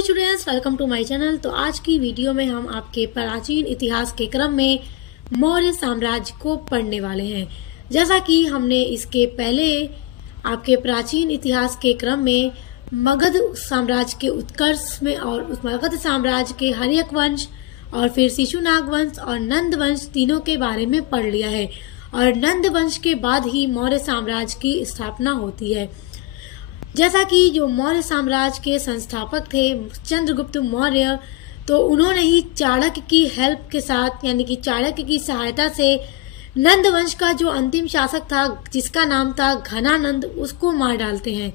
Students, welcome to my channel. तो आज की वीडियो में हम आपके प्राचीन इतिहास के क्रम में मौर्य साम्राज्य को पढ़ने वाले हैं। जैसा कि हमने इसके पहले आपके प्राचीन इतिहास के क्रम में मगध साम्राज्य के उत्कर्ष में और उस मगध साम्राज्य के हर्यक वंश और फिर शिशुनाग वंश और नंद वंश तीनों के बारे में पढ़ लिया है। और नंद वंश के बाद ही मौर्य साम्राज्य की स्थापना होती है। जैसा कि जो मौर्य साम्राज्य के संस्थापक थे चंद्रगुप्त मौर्य, तो उन्होंने ही चाणक्य की हेल्प के साथ यानी कि चाणक्य की सहायता से नंद वंश का जो अंतिम शासक था जिसका नाम था घनानंद, उसको मार डालते हैं।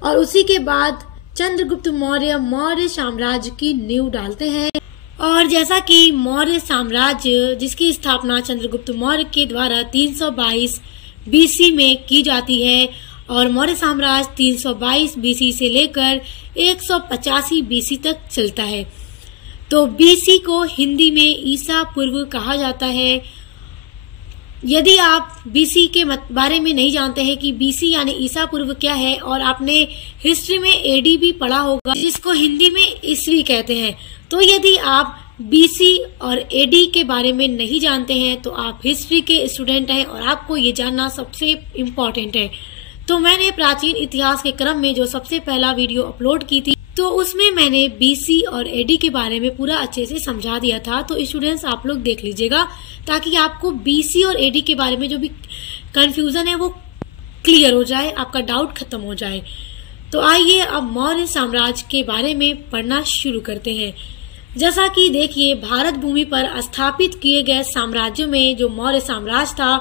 और उसी के बाद चंद्रगुप्त मौर्य मौर्य साम्राज्य की नींव डालते हैं। और जैसा कि मौर्य साम्राज्य जिसकी स्थापना चंद्रगुप्त मौर्य के द्वारा 322 बीसी में की जाती है और मौर्य साम्राज्य 322 बीसी से लेकर 185 बीसी तक चलता है। तो बीसी को हिंदी में ईसा पूर्व कहा जाता है। यदि आप बीसी के बारे में नहीं जानते हैं कि बीसी यानी ईसा पूर्व क्या है, और आपने हिस्ट्री में एडी भी पढ़ा होगा जिसको हिंदी में ईस्वी कहते हैं, तो यदि आप बीसी और एडी के बारे में नहीं जानते हैं तो आप हिस्ट्री के स्टूडेंट हैं और आपको ये जानना सबसे इम्पोर्टेंट है। तो मैंने प्राचीन इतिहास के क्रम में जो सबसे पहला वीडियो अपलोड की थी, तो उसमें मैंने बीसी और एडी के बारे में पूरा अच्छे से समझा दिया था। तो स्टूडेंट्स आप लोग देख लीजिएगा ताकि आपको बीसी और एडी के बारे में जो भी कंफ्यूजन है वो क्लियर हो जाए, आपका डाउट खत्म हो जाए। तो आइए अब मौर्य साम्राज्य के बारे में पढ़ना शुरू करते हैं। जैसा कि देखिए, भारत भूमि पर स्थापित किए गए साम्राज्यों में जो मौर्य साम्राज्य था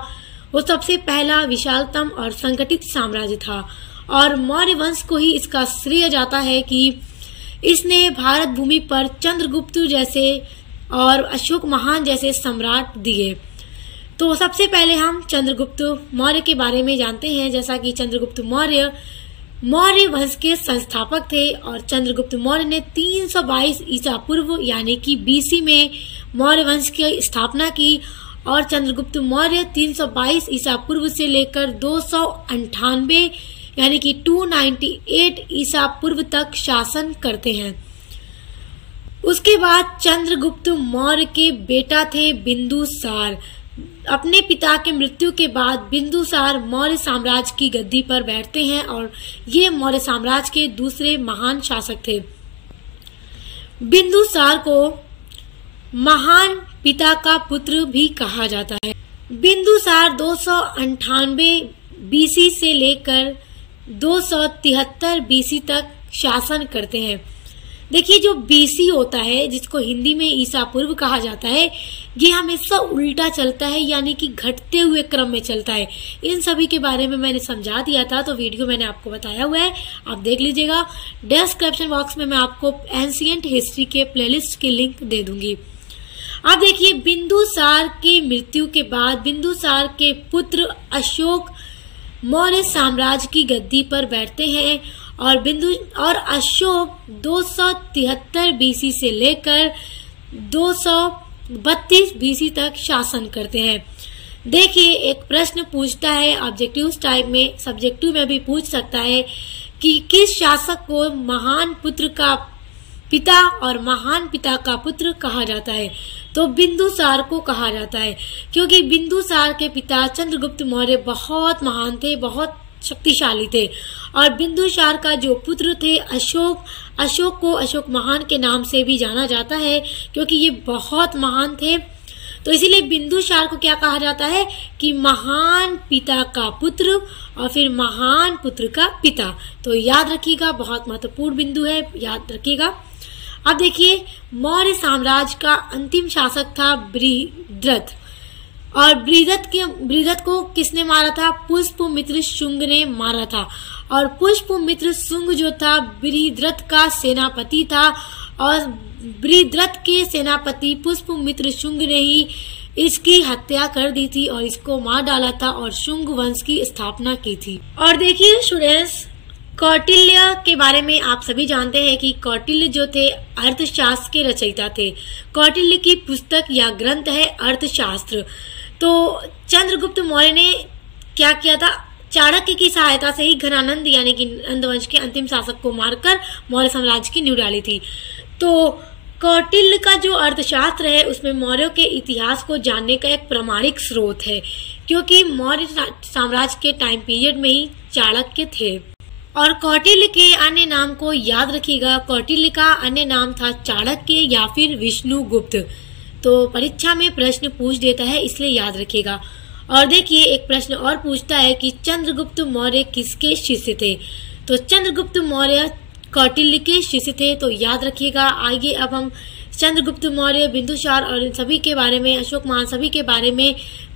वो सबसे पहला विशालतम और संगठित साम्राज्य था। और मौर्य वंश को ही इसका श्रेय जाता है कि इसने भारत भूमि पर चंद्रगुप्त जैसे और अशोक महान जैसे सम्राट दिए। तो सबसे पहले हम चंद्रगुप्त मौर्य के बारे में जानते हैं। जैसा कि चंद्रगुप्त मौर्य मौर्य वंश के संस्थापक थे और चंद्रगुप्त मौर्य ने 322 ईसा पूर्व यानी कि बीसी में मौर्य वंश की स्थापना की। और चंद्रगुप्त मौर्य 322 ईसा पूर्व से लेकर 298 यानी कि 298 ईसा पूर्व तक शासन करते हैं। उसके बाद चंद्रगुप्त मौर्य के बेटा थे बिंदुसार। अपने पिता के मृत्यु के बाद बिंदुसार मौर्य साम्राज्य की गद्दी पर बैठते हैं और ये मौर्य साम्राज्य के दूसरे महान शासक थे। बिंदुसार को महान पिता का पुत्र भी कहा जाता है। बिंदुसार 298 बीसी से लेकर 273 बीसी तक शासन करते हैं। देखिए, जो बीसी होता है जिसको हिंदी में ईसा पूर्व कहा जाता है, ये हमेशा उल्टा चलता है यानी कि घटते हुए क्रम में चलता है। इन सभी के बारे में मैंने समझा दिया था, तो वीडियो मैंने आपको बताया हुआ है, आप देख लीजिएगा। डिस्क्रिप्शन बॉक्स में मैं आपको एंशिएंट हिस्ट्री के प्लेलिस्ट की लिंक दे दूंगी। अब देखिए, बिंदुसार की मृत्यु के बाद बिंदुसार के पुत्र अशोक मौर्य साम्राज्य की गद्दी पर बैठते हैं और अशोक 273 बीसी से लेकर 232 बीसी तक शासन करते हैं। देखिए, एक प्रश्न पूछता है ऑब्जेक्टिव टाइप में, सब्जेक्टिव में भी पूछ सकता है कि किस शासक को महान पुत्र का पिता और महान पिता का पुत्र कहा जाता है, तो बिंदुसार को कहा जाता है। क्योंकि बिंदुसार के पिता चंद्रगुप्त मौर्य बहुत महान थे, बहुत शक्तिशाली थे। और बिंदुसार का जो पुत्र थे अशोक को अशोक महान के नाम से भी जाना जाता है क्योंकि ये बहुत महान थे। तो इसीलिए बिंदुसार को क्या कहा जाता है कि महान पिता का पुत्र और फिर महान पुत्र का पिता। तो याद रखिएगा, बहुत महत्वपूर्ण बिंदु है, याद रखिएगा। अब देखिए, मौर्य साम्राज्य का अंतिम शासक था बृहद्रथ। और बृहद्रथ को किसने मारा था? पुष्यमित्र शुंग ने मारा था। और पुष्यमित्र शुंग जो था बृहद्रथ का सेनापति था और बृहद्रथ के सेनापति पुष्यमित्र शुंग ने ही इसकी हत्या कर दी थी और इसको मार डाला था और शुंग वंश की स्थापना की थी। और देखिए स्टूडेंट्स, कौटिल्य के बारे में आप सभी जानते हैं कि कौटिल्य जो थे अर्थशास्त्र के रचयिता थे। कौटिल्य की पुस्तक या ग्रंथ है अर्थशास्त्र। तो चंद्रगुप्त मौर्य ने क्या किया था? चाणक्य की सहायता से ही घनानंद यानी कि नंद वंश के अंतिम शासक को मारकर मौर्य साम्राज्य की नींव डाली थी। तो कौटिल्य का जो अर्थशास्त्र है उसमें मौर्यों के इतिहास को जानने का एक प्रामाणिक स्रोत है, क्योंकि मौर्य साम्राज्य के टाइम पीरियड में ही चाणक्य थे। और कौटिल्य के अन्य नाम को याद रखिएगा। कौटिल्य का अन्य नाम था चाणक्य या फिर विष्णुगुप्त। तो परीक्षा में प्रश्न पूछ देता है, इसलिए याद रखिएगा। और देखिए एक प्रश्न और पूछता है कि चंद्रगुप्त मौर्य किसके शिष्य थे। तो चंद्रगुप्त मौर्य कौटिल्य के शिष्य थे, तो याद रखिएगा। आइए अब हम चंद्रगुप्त मौर्य, बिंदुसार और इन सभी के बारे में, अशोक महान सभी के बारे में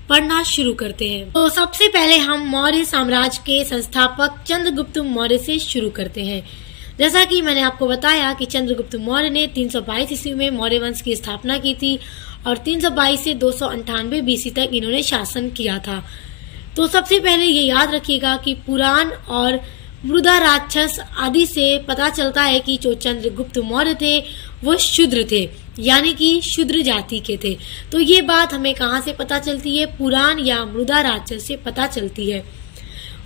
पढ़ना शुरू करते हैं। तो सबसे पहले हम मौर्य साम्राज्य के संस्थापक चंद्रगुप्त मौर्य से शुरू करते हैं। जैसा कि मैंने आपको बताया कि चंद्रगुप्त मौर्य ने 322 ईस्वी में मौर्य वंश की स्थापना की थी और 322 से 298 बीसी तक इन्होंने शासन किया था। तो सबसे पहले ये याद रखिएगा कि पुराण और मृदा राक्षस आदि से पता चलता है कि जो चंद्रगुप्त मौर्य थे वो शूद्र थे, यानी कि शूद्र जाति के थे। तो ये बात हमें कहाँ से पता चलती है? पुराण या मृदा राक्षस से पता चलती है।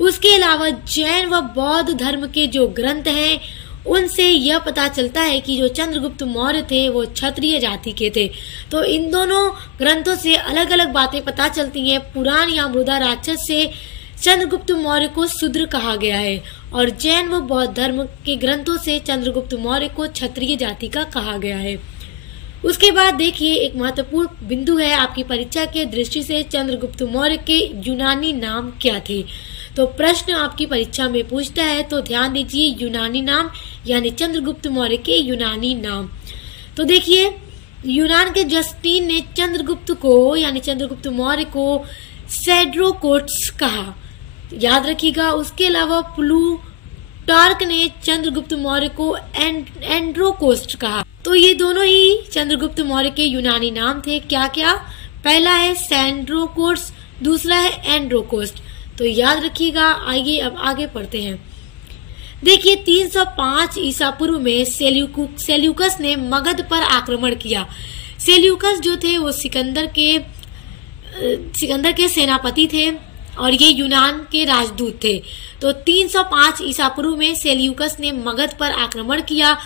उसके अलावा जैन व बौद्ध धर्म के जो ग्रंथ हैं उनसे यह पता चलता है कि जो चंद्रगुप्त मौर्य थे वो क्षत्रिय जाति के थे। तो इन दोनों ग्रंथों से अलग अलग बातें पता चलती हैं। पुराण या मृदा राक्षस से चंद्रगुप्त मौर्य को शूद्र कहा गया है और जैन व बौद्ध धर्म के ग्रंथों से चंद्रगुप्त मौर्य को क्षत्रिय जाति का कहा गया है। उसके बाद देखिए एक महत्वपूर्ण बिंदु है आपकी परीक्षा के दृष्टि से, चंद्रगुप्त मौर्य के यूनानी नाम क्या थे। तो प्रश्न आपकी परीक्षा में पूछता है, तो ध्यान दीजिए यूनानी नाम यानी चंद्रगुप्त मौर्य के यूनानी नाम। तो देखिए यूनान के जस्टिन ने चंद्रगुप्त को यानी चंद्रगुप्त मौर्य को सेड्रोकोट्स कहा, याद रखिएगा। उसके अलावा प्लूटार्क ने चंद्रगुप्त मौर्य को एंड्रोकोस्ट कहा। तो ये दोनों ही चंद्रगुप्त मौर्य के यूनानी नाम थे। क्या क्या? पहला है सेंड्रोकोट्स, दूसरा है एंड्रोकोस्ट। तो याद रखिएगा। आइए अब आगे पढ़ते हैं। देखिए 305 ईसा पूर्व में सेल्यूकस ने मगध पर आक्रमण किया। सेल्यूकस जो थे वो सिकंदर के सेनापति थे और ये यूनान के राजदूत थे। तो 305 ईसा पूर्व में सेल्यूकस ने मगध पर आक्रमण किया,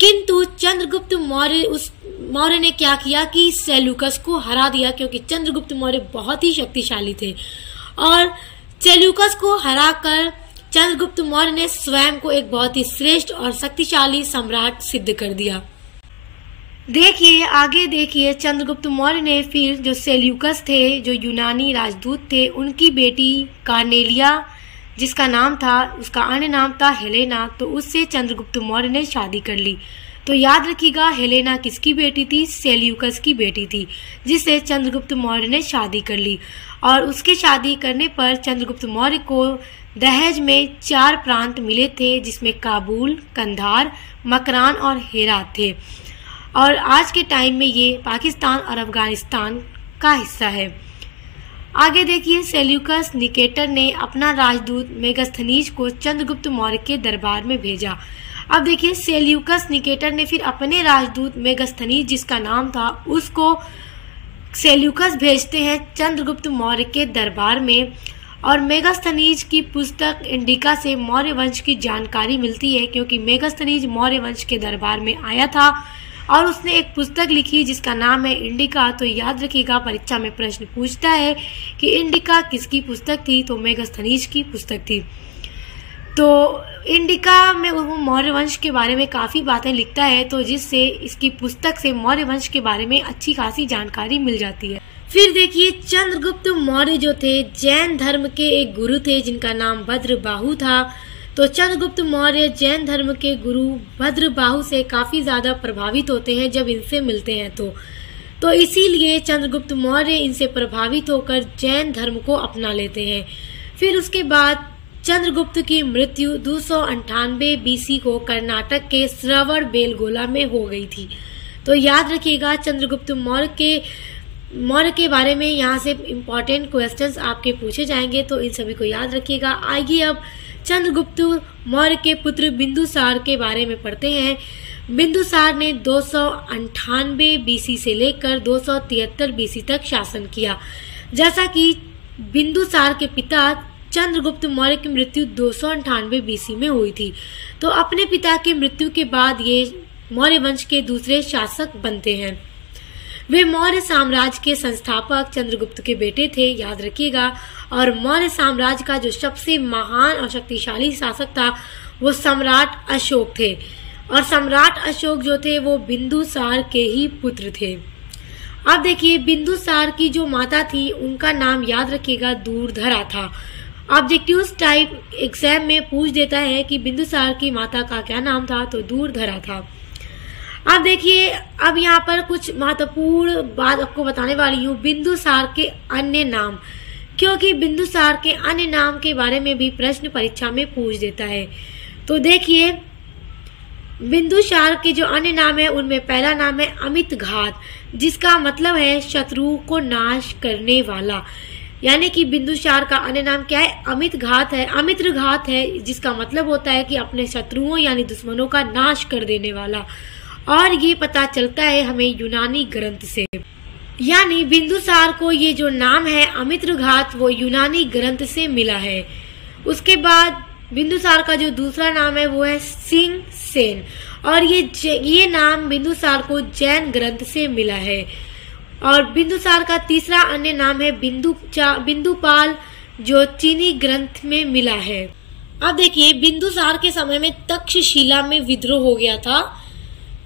किंतु चंद्रगुप्त मौर्य ने क्या किया कि सेल्यूकस को हरा दिया, क्योंकि चंद्रगुप्त मौर्य बहुत ही शक्तिशाली थे और सेल्यूकस को हराकर चंद्रगुप्त मौर्य ने स्वयं को एक बहुत ही श्रेष्ठ और शक्तिशाली सम्राट सिद्ध कर दिया। देखिए आगे देखिए, चंद्रगुप्त मौर्य ने फिर जो सेल्यूकस थे, जो यूनानी राजदूत थे, उनकी बेटी कार्नेलिया जिसका नाम था, उसका अन्य नाम था हेलेना, तो उससे चंद्रगुप्त मौर्य ने शादी कर ली। तो याद रखिएगा हेलेना किसकी बेटी थी? सेल्यूकस की बेटी थी, जिससे चंद्रगुप्त मौर्य ने शादी कर ली। और उसके शादी करने पर चंद्रगुप्त मौर्य को दहेज में 4 प्रांत मिले थे, जिसमें काबुल, कंधार, मकरान और हेरात थे। और आज के टाइम में ये पाकिस्तान और अफगानिस्तान का हिस्सा है। आगे देखिए, सेल्यूकस निकेटर ने अपना राजदूत मेगास्थनीज को चंद्रगुप्त मौर्य के दरबार में भेजा। अब देखिए सेल्यूकस निकेटर ने फिर अपने राजदूत मेगास्थनीज जिसका नाम था, उसको सेल्यूकस भेजते हैं चंद्रगुप्त मौर्य के दरबार में। और मेगास्थनीज की पुस्तक इंडिका से मौर्य वंश की जानकारी मिलती है, क्योंकि मेगास्थनीज मौर्य वंश के दरबार में आया था और उसने एक पुस्तक लिखी जिसका नाम है इंडिका। तो याद रखिएगा परीक्षा में प्रश्न पूछता है कि इंडिका किसकी पुस्तक थी, तो मेगास्थनीज की पुस्तक थी। तो इंडिका में वो मौर्य वंश के बारे में काफ़ी बातें लिखता है, तो जिससे इसकी पुस्तक से मौर्य वंश के बारे में अच्छी खासी जानकारी मिल जाती है। फिर देखिए चंद्रगुप्त मौर्य जो थे जैन धर्म के एक गुरु थे जिनका नाम भद्रबाहु था। तो चंद्रगुप्त मौर्य जैन धर्म के गुरु भद्रबाहु से काफ़ी ज़्यादा प्रभावित होते हैं जब इनसे मिलते हैं। तो इसीलिए चंद्रगुप्त मौर्य इनसे प्रभावित होकर जैन धर्म को अपना लेते हैं। फिर उसके बाद चंद्रगुप्त की मृत्यु 298 बीसी को कर्नाटक के श्रवण बेलगोला में हो गई थी। तो याद रखिएगा चंद्रगुप्त मौर्य के बारे में यहाँ से इम्पोर्टेंट क्वेश्चंस आपके पूछे जाएंगे, तो इन सभी को याद रखिएगा। आइए अब चंद्रगुप्त मौर्य के पुत्र बिंदुसार के बारे में पढ़ते हैं। बिंदुसार ने 298 बीसी से लेकर 273 बीसी तक शासन किया। जैसा कि बिंदुसार के पिता चंद्रगुप्त मौर्य की मृत्यु 298 BC में हुई थी। तो अपने पिता की मृत्यु के बाद ये मौर्य वंश के दूसरे शासक बनते हैं। वे मौर्य साम्राज्य के संस्थापक चंद्रगुप्त के बेटे थे, याद रखिएगा। और मौर्य साम्राज्य का जो सबसे महान और शक्तिशाली शासक था वो सम्राट अशोक थे। और सम्राट अशोक जो थे वो बिंदुसार के ही पुत्र थे। अब देखिए, बिंदुसार की जो माता थी उनका नाम याद रखिएगा दूरधरा था। ऑब्जेक्टिव टाइप एग्जाम में पूछ देता है कि बिंदुसार की माता का क्या नाम था, तो दूरधरा था। अब देखिए, अब यहाँ पर कुछ महत्वपूर्ण बात आपको बताने वाली हूँ, बिंदुसार के अन्य नाम, क्योंकि बिंदुसार के अन्य नाम के बारे में भी प्रश्न परीक्षा में पूछ देता है। तो देखिए, बिंदुसार के जो अन्य नाम है उनमें पहला नाम है अमित घात, जिसका मतलब है शत्रु को नाश करने वाला। यानी कि बिंदुसार का अन्य नाम क्या है, अमित घात है, अमित्र घात है, जिसका मतलब होता है कि अपने शत्रुओं यानी दुश्मनों का नाश कर देने वाला। और ये पता चलता है हमें यूनानी ग्रंथ से, यानी बिंदुसार को ये जो नाम है अमित्र घात वो यूनानी ग्रंथ से मिला है। उसके बाद बिंदुसार का जो दूसरा नाम है वो है सिंह सेन, और ये नाम बिंदुसार को जैन ग्रंथ से मिला है। और बिंदुसार का तीसरा अन्य नाम है बिंदुपाल, जो चीनी ग्रंथ में मिला है। अब देखिए, बिंदुसार के समय में तक्षशिला में विद्रोह हो गया था।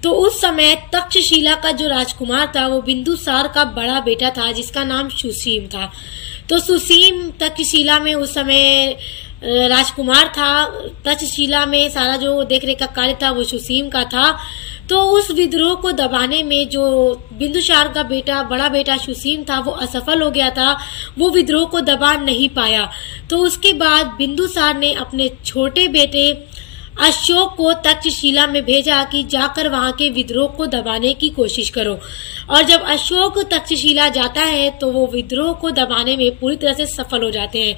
तो उस समय तक्षशिला का जो राजकुमार था वो बिंदुसार का बड़ा बेटा था, जिसका नाम सुसीम था। तो सुसीम तक्षशिला में उस समय राजकुमार था। तक्षशिला में सारा जो देखरेख का कार्य था वो सुसीम का था। तो उस विद्रोह को दबाने में जो बिंदुसार का बड़ा बेटा सुसीम था वो असफल हो गया था, वो विद्रोह को दबा नहीं पाया। तो उसके बाद बिंदुसार ने अपने छोटे बेटे अशोक को तक्षशिला में भेजा कि जाकर वहां के विद्रोह को दबाने की कोशिश करो। और जब अशोक तक्षशिला जाता है तो वो विद्रोह को दबाने में पूरी तरह से सफल हो जाते हैं।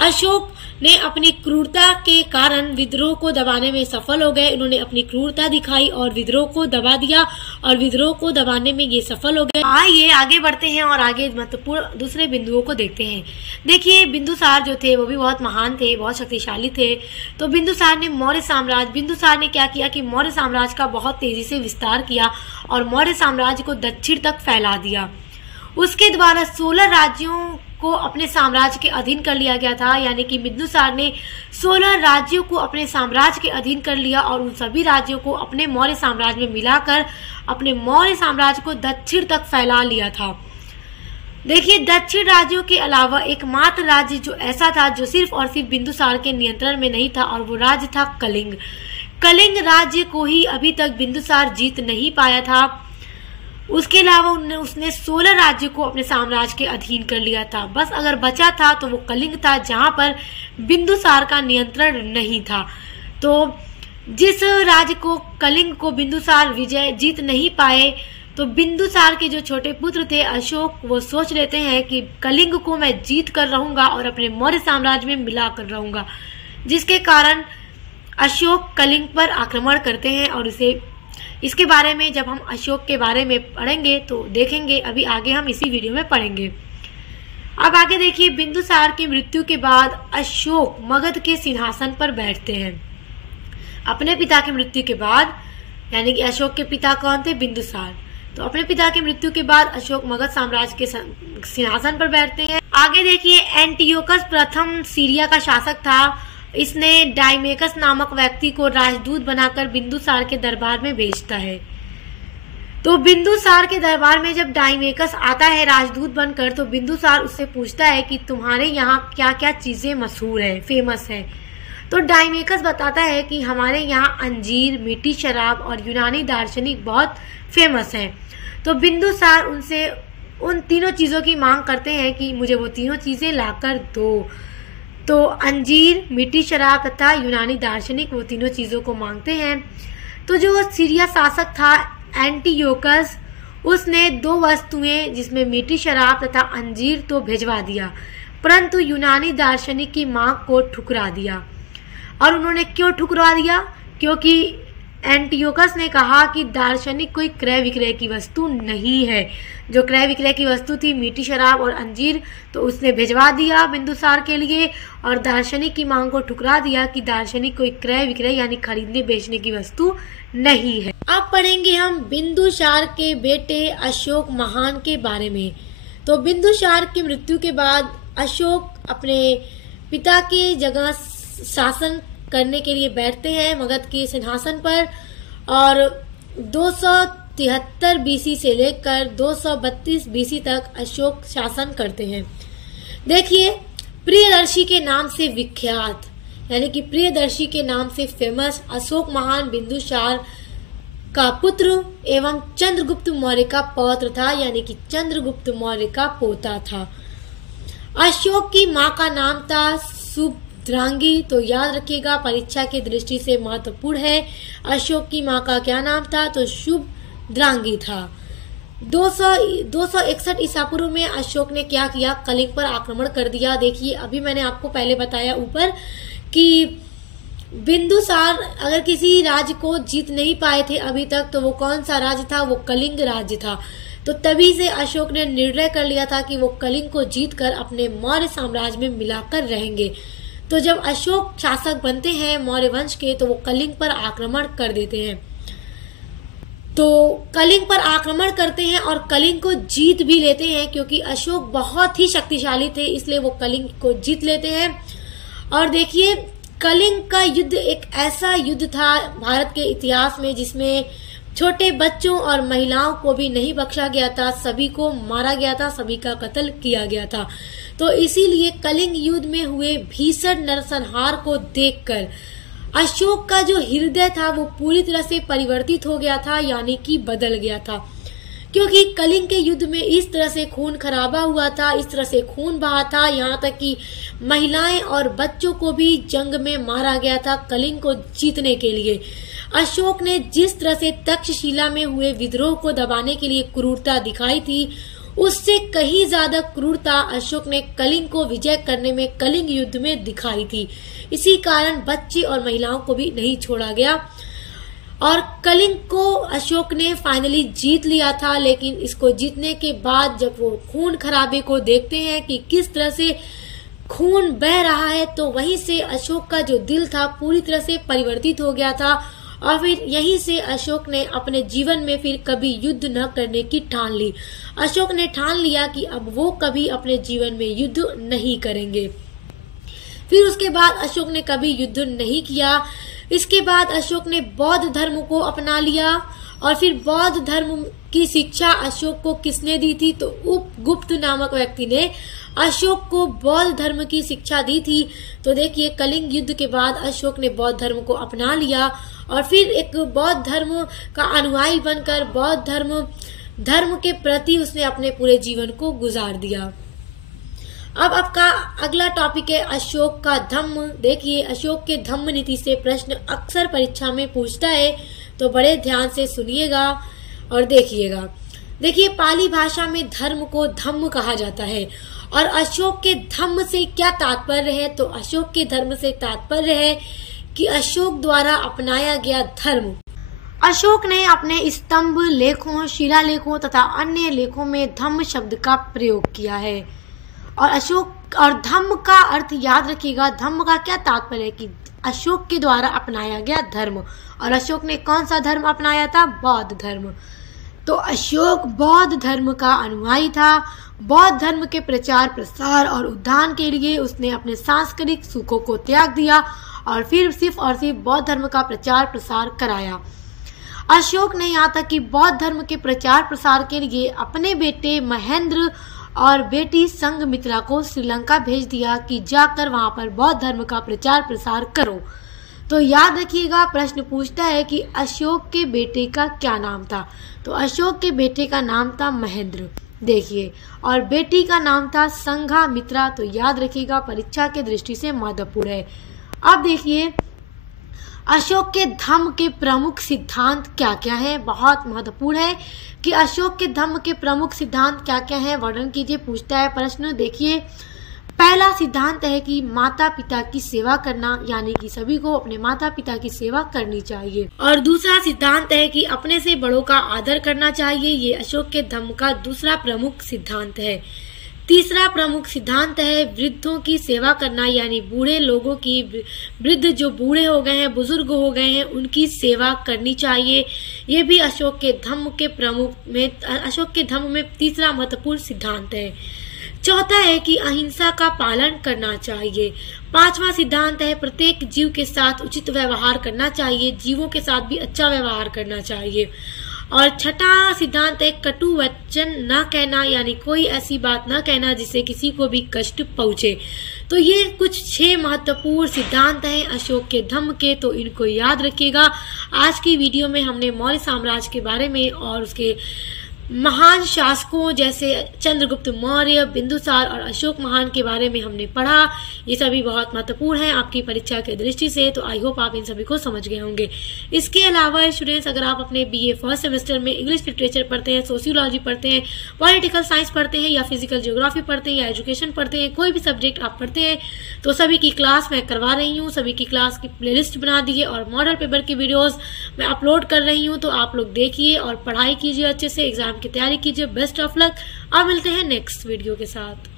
अशोक ने अपनी क्रूरता के कारण विद्रोह को दबाने में सफल हो गए। उन्होंने अपनी क्रूरता दिखाई और विद्रोह को दबा दिया, और विद्रोह को दबाने में ये सफल हो गए। आइए आगे बढ़ते हैं और आगे महत्वपूर्ण दूसरे बिंदुओं को देखते हैं। देखिए, बिंदुसार जो थे वो भी बहुत महान थे, बहुत शक्तिशाली थे। तो बिंदुसार ने क्या किया कि मौर्य साम्राज्य का बहुत तेजी से विस्तार किया और मौर्य साम्राज्य को दक्षिण तक फैला दिया। उसके द्वारा 16 राज्यों को अपने साम्राज्य के अधीन कर लिया गया था। यानी कि बिंदुसार ने 16 राज्यों को अपने साम्राज्य के अधीन कर लिया और उन सभी राज्यों को अपने मौर्य साम्राज्य में मिलाकर अपने मौर्य साम्राज्य को दक्षिण तक फैला लिया था। देखिए, दक्षिण राज्यों के अलावा एकमात्र राज्य जो ऐसा था जो सिर्फ और सिर्फ बिंदुसार के नियंत्रण में नहीं था, और वो राज्य था कलिंग। कलिंग राज्य को ही अभी तक बिंदुसार जीत नहीं पाया था। उसके अलावा उसने 16 राज्यों को अपने साम्राज्य के अधीन कर लिया था। बस अगर बचा था तो वो कलिंग था, जहां पर बिंदुसार का नियंत्रण नहीं था। तो जिस राज्य को कलिंग को बिंदुसार जीत नहीं पाए, तो बिंदुसार के जो छोटे पुत्र थे अशोक, वो सोच लेते हैं कि कलिंग को मैं जीत कर रहूंगा और अपने मौर्य साम्राज्य में मिला कर रहूंगा, जिसके कारण अशोक कलिंग पर आक्रमण करते हैं। और इसके बारे में जब हम अशोक के बारे में पढ़ेंगे तो देखेंगे, अभी आगे हम इसी वीडियो में पढ़ेंगे। अब आगे देखिए, बिंदुसार की मृत्यु के बाद अशोक मगध के सिंहासन पर बैठते हैं। अपने पिता की मृत्यु के बाद, यानी कि अशोक के पिता कौन थे, बिंदुसार। तो अपने पिता की मृत्यु के बाद अशोक मगध साम्राज्य के सिंहासन पर बैठते हैं। आगे देखिए, एंटियोकस प्रथम सीरिया का शासक था। इसने डाइमेकस नामक व्यक्ति को राजदूत बनाकर बिंदुसार के दरबार में भेजता है। तो बिंदुसार के दरबार में जब डाइमेकस आता है राजदूत बनकर, तो बिंदुसार उससे पूछता है कि तुम्हारे यहाँ क्या क्या चीजें मशहूर है, फेमस है। तो डाइमेकस बताता है कि हमारे यहाँ अंजीर, मीठी शराब और यूनानी दार्शनिक बहुत फेमस हैं। तो बिंदुसार उनसे उन तीनों चीजों की मांग करते हैं कि मुझे वो तीनों चीजें लाकर दो। तो अंजीर, मीठी शराब तथा यूनानी दार्शनिक, वो तीनों चीजों को मांगते हैं। तो जो सीरिया शासक था एंटियोकस, उसने 2 वस्तुएं जिसमें मीठी शराब तथा अंजीर तो भिजवा दिया, परंतु यूनानी दार्शनिक की मांग को ठुकरा दिया। और उन्होंने क्यों ठुकरा दिया? क्योंकि एंटियोकस ने कहा कि दार्शनिक कोई क्रय विक्रय की वस्तु नहीं है। जो क्रय विक्रय की वस्तु थी मीठी शराब और अंजीर, तो उसने भिजवा दिया बिंदुसार के लिए और दार्शनिक की मांग को ठुकरा दिया कि दार्शनिक कोई क्रय विक्रय यानी खरीदने बेचने की वस्तु नहीं है। अब पढ़ेंगे हम बिंदुसार के बेटे अशोक महान के बारे में। तो बिंदुसार की मृत्यु के बाद अशोक अपने पिता की जगह शासन करने के लिए बैठते हैं मगध के सिंहासन पर और 273 बीसी से लेकर 232 बीसी तक अशोक शासन करते हैं। देखिए, प्रियदर्शी के नाम से विख्यात यानी कि प्रियदर्शी के नाम से फेमस अशोक महान बिंदुसार का पुत्र एवं चंद्रगुप्त मौर्य का पौत्र था, यानी कि चंद्रगुप्त मौर्य का पोता था। अशोक की मां का नाम था शुभद्रांगी, तो याद रखिएगा परीक्षा की दृष्टि से महत्वपूर्ण है। अशोक की मां का क्या नाम था? तो शुभद्रांगी था। 261 ईसा पूर्व में अशोक ने क्या किया? कलिंग पर आक्रमण कर दिया। देखिए, अभी मैंने आपको पहले बताया ऊपर कि बिंदुसार अगर किसी राज्य को जीत नहीं पाए थे अभी तक, तो वो कौन सा राज्य था? वो कलिंग राज्य था। तो तभी से अशोक ने निर्णय कर लिया था कि वो कलिंग को जीतकर अपने मौर्य साम्राज्य में मिलाकर रहेंगे। तो जब अशोक शासक बनते हैं मौर्य वंश के, तो वो कलिंग पर आक्रमण कर देते हैं। तो कलिंग पर आक्रमण करते हैं और कलिंग को जीत भी लेते हैं, क्योंकि अशोक बहुत ही शक्तिशाली थे, इसलिए वो कलिंग को जीत लेते हैं। और देखिए, कलिंग का युद्ध एक ऐसा युद्ध था भारत के इतिहास में जिसमें छोटे बच्चों और महिलाओं को भी नहीं बख्शा गया था, सभी को मारा गया था, सभी का कत्ल किया गया था। तो इसीलिए कलिंग युद्ध में हुए भीषण नरसंहार को देखकर अशोक का जो हृदय था वो पूरी तरह से परिवर्तित हो गया था, यानी कि बदल गया था। क्योंकि कलिंग के युद्ध में इस तरह से खून खराबा हुआ था, इस तरह से खून बहा था, यहाँ तक कि महिलाएं और बच्चों को भी जंग में मारा गया था कलिंग को जीतने के लिए। अशोक ने जिस तरह से तक्षशिला में हुए विद्रोह को दबाने के लिए क्रूरता दिखाई थी, उससे कहीं ज्यादा क्रूरता अशोक ने कलिंग को विजय करने में कलिंग युद्ध में दिखाई थी। इसी कारण बच्चे और महिलाओं को भी नहीं छोड़ा गया और कलिंग को अशोक ने फाइनली जीत लिया था। लेकिन इसको जीतने के बाद जब वो खून खराबे को देखते हैं कि किस तरह से खून बह रहा है, तो वहीं से अशोक का जो दिल था पूरी तरह से परिवर्तित हो गया था और फिर यहीं से अशोक ने अपने जीवन में फिर कभी युद्ध न करने की ठान ली। अशोक ने ठान लिया कि अब वो कभी अपने जीवन में युद्ध नहीं करेंगे। फिर उसके बाद अशोक ने कभी युद्ध नहीं किया। इसके बाद अशोक ने बौद्ध धर्म को अपना लिया और फिर बौद्ध धर्म की शिक्षा अशोक को किसने दी थी? तो उपगुप्त नामक व्यक्ति ने अशोक को बौद्ध धर्म की शिक्षा दी थी। तो देखिए, कलिंग युद्ध के बाद अशोक ने बौद्ध धर्म को अपना लिया और फिर एक बौद्ध धर्म का अनुयायी बनकर बौद्ध धर्म के प्रति उसने अपने पूरे जीवन को गुजार दिया। अब आपका अगला टॉपिक है अशोक का धम्म। देखिए, अशोक के धम्म नीति से प्रश्न अक्सर परीक्षा में पूछता है, तो बड़े ध्यान से सुनिएगा और देखिएगा। देखिए, पाली भाषा में धर्म को धम्म कहा जाता है और अशोक के धम्म से क्या तात्पर्य है? तो अशोक के धर्म से तात्पर्य है कि अशोक द्वारा अपनाया गया धर्म। अशोक ने अपने स्तंभ लेखों, शिलालेखों तथा अन्य लेखों में धम्म शब्द का प्रयोग किया है। और अशोक और धम्म का अर्थ याद रखिएगा, धम्म का क्या तात्पर्य है कि अशोक के द्वारा अपनाया गया धर्म। और अशोक ने कौन सा धर्म अपनाया था? बौद्ध धर्म। तो अशोक बौद्ध धर्म का अनुयायी था। बौद्ध धर्म के प्रचार प्रसार और उद्धार के लिए उसने अपने सांस्कृतिक सुखों को त्याग दिया और फिर सिर्फ और सिर्फ बौद्ध धर्म का प्रचार प्रसार कराया। अशोक ने यहाँ तक कि बौद्ध धर्म के प्रचार प्रसार के लिए अपने बेटे महेंद्र और बेटी संघमित्रा को श्रीलंका भेज दिया कि जाकर वहां पर बौद्ध धर्म का प्रचार प्रसार करो। तो याद रखिएगा, प्रश्न पूछता है कि अशोक के बेटे का क्या नाम था? तो अशोक के बेटे का नाम था महेंद्र। देखिए, और बेटी का नाम था संघमित्रा। तो याद रखिएगा, परीक्षा के दृष्टि से महत्वपूर्ण है। अब देखिए, अशोक के धम्म के प्रमुख सिद्धांत क्या क्या है? बहुत महत्वपूर्ण है कि अशोक के धम्म के प्रमुख सिद्धांत क्या क्या है, वर्णन कीजिए, पूछता है प्रश्न। देखिए, पहला सिद्धांत है कि माता पिता की सेवा करना, यानी कि सभी को अपने माता पिता की सेवा करनी चाहिए। और दूसरा सिद्धांत है कि अपने से बड़ों का आदर करना चाहिए। ये अशोक के धम्म का दूसरा प्रमुख सिद्धांत है। तीसरा प्रमुख सिद्धांत है वृद्धों की सेवा करना, यानी बूढ़े लोगों की, वृद्ध जो बूढ़े हो गए हैं, बुजुर्ग हो गए हैं, उनकी सेवा करनी चाहिए। ये भी अशोक के धम्म में तीसरा महत्वपूर्ण सिद्धांत है। चौथा है कि अहिंसा का पालन करना चाहिए। पांचवा सिद्धांत है प्रत्येक जीव के साथ उचित व्यवहार करना चाहिए, जीवों के साथ भी अच्छा व्यवहार करना चाहिए। और छठा सिद्धांत है कटु वचन न कहना, यानी कोई ऐसी बात न कहना जिससे किसी को भी कष्ट पहुंचे। तो ये कुछ 6 महत्वपूर्ण सिद्धांत हैं अशोक के धम्म के, तो इनको याद रखिएगा। आज की वीडियो में हमने मौर्य साम्राज्य के बारे में और उसके महान शासकों जैसे चंद्रगुप्त मौर्य, बिंदुसार और अशोक महान के बारे में हमने पढ़ा। ये सभी बहुत महत्वपूर्ण हैं आपकी परीक्षा के दृष्टि से, तो आई होप आप इन सभी को समझ गए होंगे। इसके अलावा स्टूडेंट्स, अगर आप अपने बीए फर्स्ट सेमेस्टर में इंग्लिश लिटरेचर पढ़ते हैं, सोशियोलॉजी पढ़ते हैं, पॉलिटिकल साइंस पढ़ते हैं, या फिजिकल ज्योग्राफी पढ़ते हैं, या एजुकेशन पढ़ते हैं, कोई भी सब्जेक्ट आप पढ़ते हैं, तो सभी की क्लास मैं करवा रही हूँ। सभी की क्लास की प्लेलिस्ट बना दी है और मॉडल पेपर की वीडियोज मैं अपलोड कर रही हूँ, तो आप लोग देखिए और पढ़ाई कीजिए अच्छे से, एग्जाम की तैयारी कीजिए। Best of luck. अब मिलते हैं नेक्स्ट वीडियो के साथ।